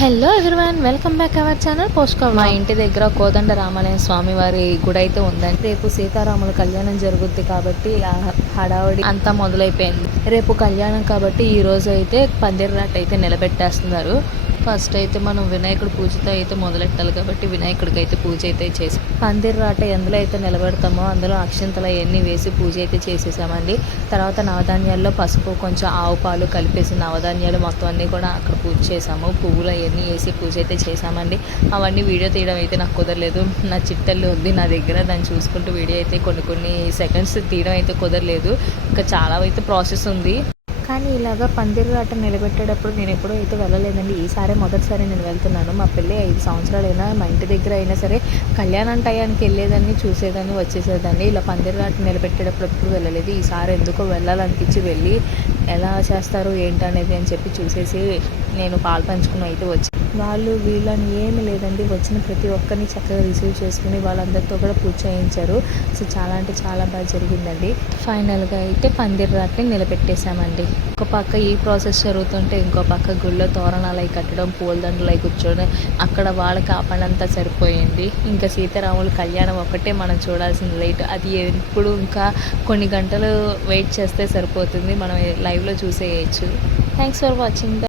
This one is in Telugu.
Hello everyone, welcome back our channel post. మా ఇంటి దగ్గర కోదండ రామాలయ స్వామి వారి గుడి అయితే ఉందండి. రేపు సీతారాముల కళ్యాణం జరుగుద్ది కాబట్టి ఆ హడావుడి అంతా మొదలైపోయింది. రేపు కళ్యాణం కాబట్టి ఈ రోజు అయితే పందిర్రాట అయితే నిలబెట్టేస్తున్నారు. ఫస్ట్ అయితే మనం వినాయకుడి పూజతో అయితే మొదలెట్టాలి కాబట్టి వినాయకుడికి అయితే పూజ అయితే చేసి పందిర్రాట ఎందులో అయితే నిలబెడతామో అందులో అక్షింతలు అవన్నీ వేసి పూజ అయితే చేసేసామండి. తర్వాత నవధాన్యాల్లో పసుపు కొంచెం ఆవు పాలు కలిపేసి నవధాన్యాలు మొత్తం అన్నీ కూడా అక్కడ పూజ చేసాము. పువ్వులు అవన్నీ వేసి పూజ అయితే చేసామండి. అవన్నీ వీడియో తీయడం అయితే నాకు కుదరలేదు. నా చిట్టల్లి ఉంది నా దగ్గర, దాన్ని చూసుకుంటూ వీడియో అయితే కొన్ని సెకండ్స్ తీయడం అయితే కుదరలేదు. ఇంకా చాలా అయితే ప్రాసెస్ ఉంది. కానీ ఇలాగా పందిర్రాట నిలబెట్టేటప్పుడు నేను ఎప్పుడూ అయితే వెళ్ళలేదండి. ఈసారి మొదటిసారి నేను వెళ్తున్నాను. మా పెళ్ళి 5 సంవత్సరాలైనా మా ఇంటి దగ్గర అయినా సరే కళ్యాణం టయానికి వెళ్ళేదాన్ని, చూసేదాన్ని, వచ్చేసేదాన్ని. ఇలా పందిర్రాట నిలబెట్టేటప్పుడు ఎప్పుడు వెళ్ళలేదు. ఈసారి ఎందుకో వెళ్ళాలనిపించి వెళ్ళి ఎలా చేస్తారు ఏంటనేది అని చెప్పి చూసేసి నేను పాలు పంచుకుని అయితే వచ్చి వాళ్ళు వీళ్ళని ఏమి లేదండి, వచ్చిన ప్రతి ఒక్కరిని చక్కగా రిసీవ్ చేసుకుని వాళ్ళందరితో కూడా పూజ చేయించారు. సో చాలా అంటే చాలా బాగా జరిగిందండి. ఫైనల్గా అయితే పందిర్రాటని నిలబెట్టేశామండి. ఒక పక్క ఈ ప్రాసెస్ జరుగుతుంటే ఇంకో పక్క గుళ్ళో తోరణాలు అవి కట్టడం, పూలదండలు అవి కూర్చోడం, అక్కడ వాళ్ళకి ఆ పని అంతా సరిపోయింది. ఇంకా సీతారాముల కళ్యాణం ఒకటే మనం చూడాల్సిన లైట్, అది ఎప్పుడు ఇంకా కొన్ని గంటలు వెయిట్ చేస్తే సరిపోతుంది, మనం లైవ్లో చూసేయచ్చు. Thanks for watching.